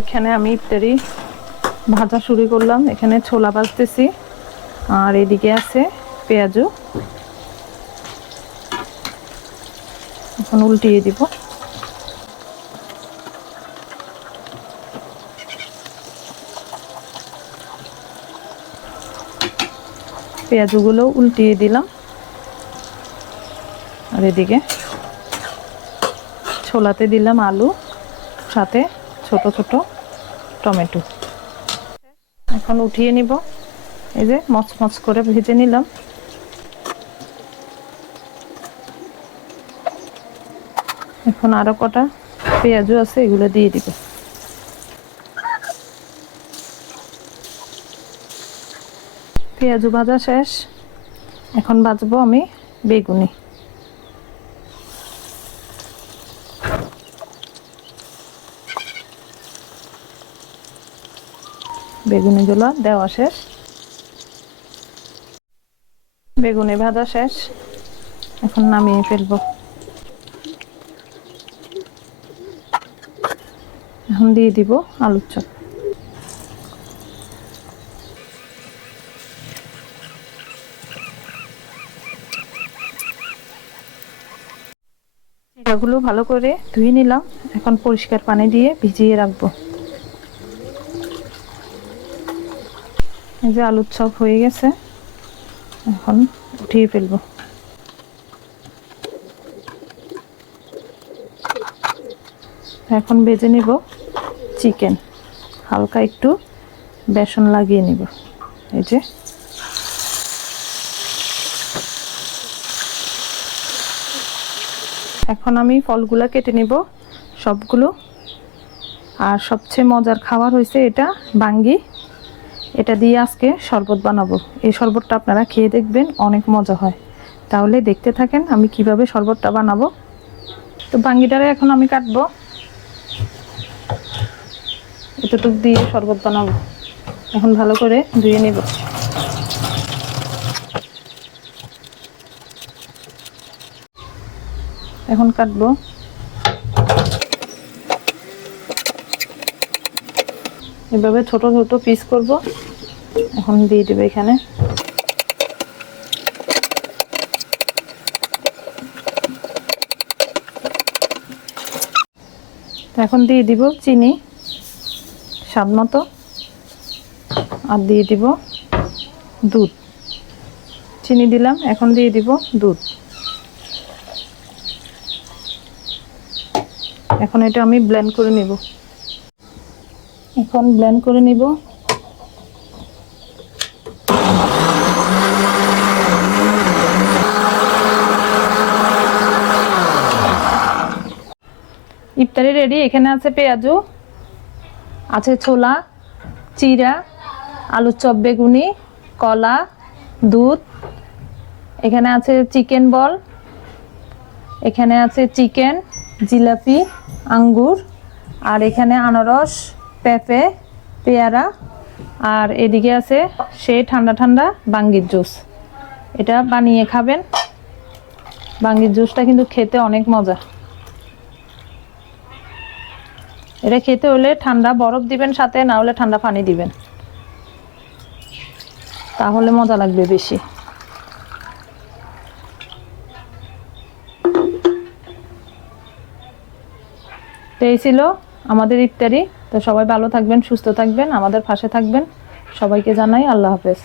এখানে আমি ইফতারি ভাজা শুরু করলাম। এখানে ছোলা ভাজতেছি আর এদিকে আছে পেঁয়াজু। এখন উল্টিয়ে দিব। পেঁয়াজুগুলো উল্টিয়ে দিলাম আর এদিকে ছোলাতে দিলাম আলু, সাথে ছোট ছোট টমেটো। এখন উঠিয়ে নিব। এই যে মচমচ করে ভেজে নিলাম। এখন আরো কটা পেঁয়াজু আছে, এগুলো দিয়ে দিব। পেঁয়াজু ভাজা শেষ। এখন ভাজবো আমি বেগুনি। বেগুনিগুলো দেওয়া শেষ। বেগুনি ভাজা শেষ। এখন নামিয়ে ফেলবো। এখন দিয়ে দিব আলুর চপ। চিড়াগুলো ভালো করে ধুয়ে নিলাম। এখন পরিষ্কার পানি দিয়ে ভিজিয়ে রাখবো। এই যে আলুর চপ হয়ে গেছে, এখন উঠিয়ে ফেলবো। এখন ভেজে নিব চিকেন। হালকা একটু বেসন লাগিয়ে নিব। এই যে এখন আমি ফলগুলা কেটে নিব সবগুলো। আর সবচেয়ে মজার খাবার হয়েছে এটা বাঙ্গি। এটা দিয়ে আজকে শরবত বানাবো। এই শরবতটা আপনারা খেয়ে দেখবেন, অনেক মজা হয়। তাহলে দেখতে থাকেন আমি কিভাবে শরবতটা বানাবো। তো বাঙ্গিটারে এখন আমি কাটবো। এতটুকু দিয়ে শরবত বানাবো। এখন ভালো করে ধুয়ে নিব। এখন কাটবো। এভাবে ছোট ছোট পিস করব। এখন দিয়ে দেব এখানে। এখন দিয়ে দিব চিনি স্বাদ মতো, আর দিয়ে দিব দুধ। চিনি দিলাম, এখন দিয়ে দিব দুধ। এখন এটা আমি ব্লেন্ড করে নিব। এখন ব্লেন্ড করে নিব। ইফতারি রেডি। এখানে আছে পেঁয়াজু, আছে ছোলা, চিড়া, আলুর চপ, বেগুনি, কলা, দুধ। এখানে আছে চিকেন বল, এখানে আছে চিকেন, জিলাপি, আঙ্গুর, আর এখানে আনারস, পেঁপে, পেয়ারা, আর এদিকে আছে সেই ঠান্ডা ঠান্ডা বাঙ্গির জুস। এটা বানিয়ে খাবেন। বাঙ্গির জুসটা কিন্তু খেতে অনেক মজা। এটা খেতে হলে ঠান্ডা বরফ দিবেন সাথে, না হলে ঠান্ডা পানি দিবেন, তাহলে মজা লাগবে বেশি। তো এই ছিল আমাদের ইফতারি। তো সবাই ভালো থাকবেন, সুস্থ থাকবেন, আমাদের পাশে থাকবেন। সবাইকে জানাই আল্লাহ হাফেজ।